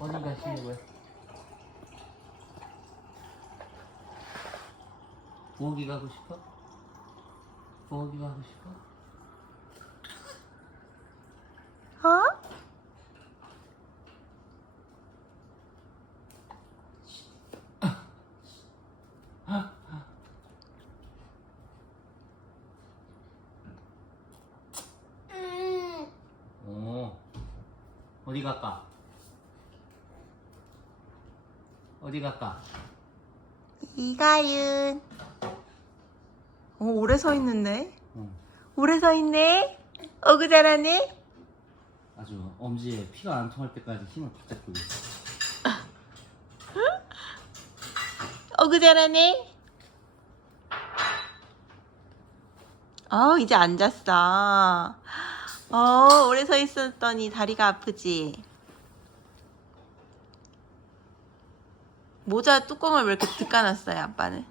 어디 가시려고요? 부엌이 가고 싶어? 부엌이 가고 싶어? 어? 오 어디 갈까? 어디 갈까? 이가윤. 오, 오래 서 있는데? 응. 오래 서 있네? 어구 잘하네? 아주 엄지에 피가 안 통할 때까지 힘을 바짝 주고 있어. 어구 잘하네? 어, 이제 앉았어. 어, 오래 서 있었더니 다리가 아프지? 모자 뚜껑을 왜 이렇게 득까놨어요, 아빠는?